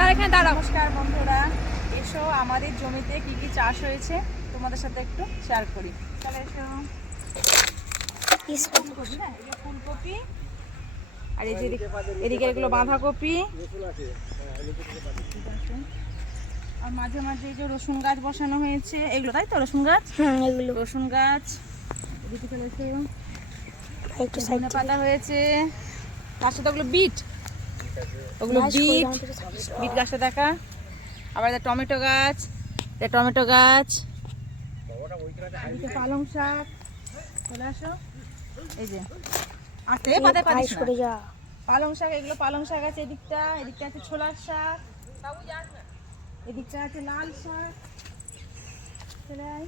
নমস্কার বন্ধুরা, এসো আমাদের জমিতে কি কি চাষ হয়েছে তোমাদের সাথে একটু শেয়ার করি। চলে এসো। ফুলকপি, না এই যে ফুলকপি, আর এই যে এদিকে এগুলো বাঁধাকপি, আর মাঝে মাঝে এই যে রসুন গাছ বসানো হয়েছে, এগুলো তাই তো রসুন গাছ। এগুলো রসুন গাছ এদিকে চলে এসো। ধনে পাতা হয়েছে, তার সাথে ওগুলো বিট, ওগুলো বিট গাছটা দেখা। আবার টমেটো গাছ, টমেটো গাছ, পালং শাক। চলে আসো, এই যে আসতে পাতে পাতিস না। পালং শাক, এগুলো পালং শাক আছে এদিকটা, এদিকটা আছে ছোলার শাক, এদিকটা আছে লাল শাক। চলে আয়,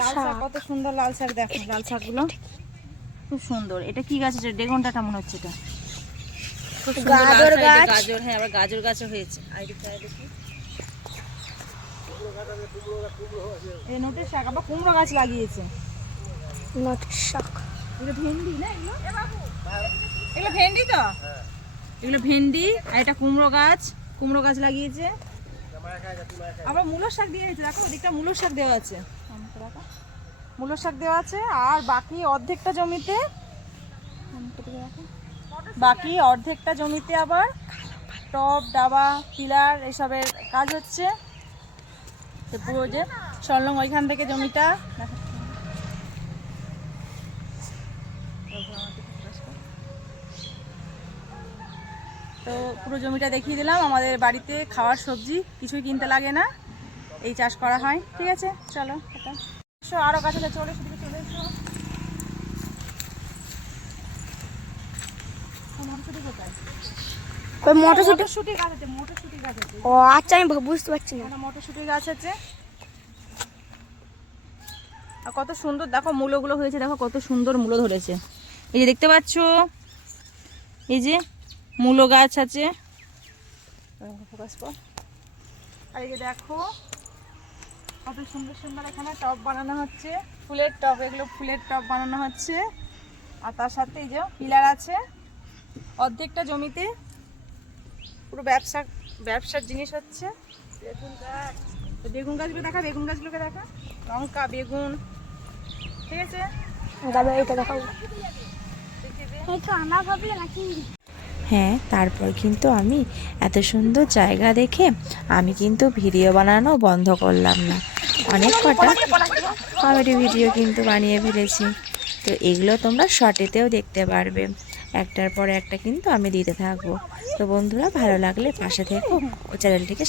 লাল শাক কত সুন্দর লাল শাক, দেখো লাল শাকগুলো খুব সুন্দর। এটা কি গাছ আছে? ড্রাগন ডাটা মনে হচ্ছে এটা। গাজর গাছ, গাজর, হ্যাঁ আবার গাজর গাছও হয়েছে। আর এদিকটা দেখি এই নোটের শাক, আবার কুমড়ো গাছ লাগিয়েছে। নোটের শাক, এগুলো ভেন্ডি না? এগুলো ভেন্ডি তো, এগুলো ভেন্ডি। আর এটা কুমড়ো গাছ, কুমড়ো গাছ লাগিয়েছে। আবার মূলোর শাক দিয়েছে, দেখো ওদিকটা মূলোর শাক দেওয়া আছে, মূলোর শাক দেওয়া আছে। আর বাকি অর্ধেকটা জমিতে, বাকি অর্ধেকটা জমিতে আবার টব, ডাবা, পিলার এসবের কাজ হচ্ছে। তো পুরো যে সরলং ওইখান থেকে জমিটা, তো পুরো জমিটা দেখিয়ে দিলাম। আমাদের বাড়িতে খাওয়ার সবজি কিছুই কিনতে লাগে না, এই চাষ করা হয়। ঠিক আছে, চলো এসো আরো কাছে চলে এসো, চলে এসো। মটরশুটি গাছ আছে, মটরশুটি গাছ আছে। ও আচ্ছা, আমি বুঝতে পারছি না। মটরশুটি গাছ আছে। আর কত সুন্দর দেখো মূলগুলো হয়েছে, দেখো কত সুন্দর মূলো ধরেছে। এই যে দেখতে পাচ্ছ, এই যে মূলো গাছ আছে। আর এই যে দেখো কত সুন্দর সুন্দর এখানে টব বানানো হচ্ছে, ফুলের টব, এগুলো ফুলের টব বানানো হচ্ছে। আর তার সাথে এই যে পিলার আছে। অর্ধেকটা জমিতে পুরো ব্যবসার জিনিস হচ্ছে। বেগুন গাছ, বেগুন গাছগুলো দেখা, বেগুন গাছগুলোকে দেখা, লঙ্কা, বেগুন। ঠিক আছে, হ্যাঁ, তারপর কিন্তু আমি এত সুন্দর জায়গা দেখে আমি কিন্তু ভিডিও বানানো বন্ধ করলাম না। অনেক কটা কমেডি ভিডিও কিন্তু বানিয়ে ফেলেছি। তো এগুলো তোমরা শর্টেতেও দেখতে পারবে, একটার পর একটা কিন্তু আমি দিতে থাকবো। তো বন্ধুরা, ভালো লাগলে পাশে থেকো ও চ্যানেলটিকে